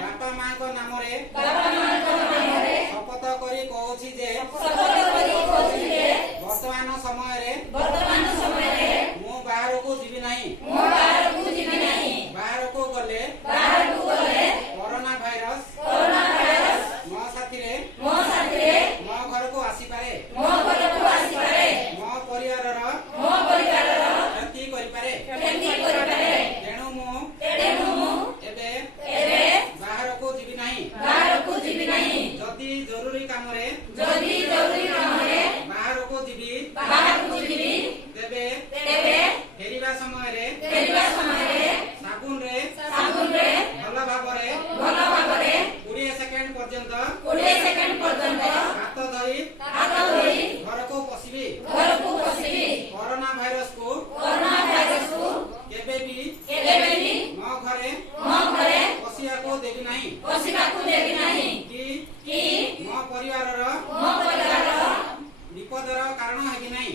बापा माँ को नाम रे शपथ करी कहूची जे वर्तमान समय रे मु बाहर को जीवी नहीं बाहर को गले कोरोना भाइरस मो साथी रे मो घर को आसी पारे मो परिवार क्षति करि पारे तेणु मु एबे बाहर को जीवी नहीं जदि जरूरी काम रे बाहर को जीवी तेबे फेरिबा समय रे साबुन रे भल भाबरे 20 सेकेंड पर्यंत हाथ धरी घर को पसिबी कोरोना भाइरस को केबे भी मो घरे पसिया को देबी नहीं कि मो परिवार विपदर कारण है कि नहीं।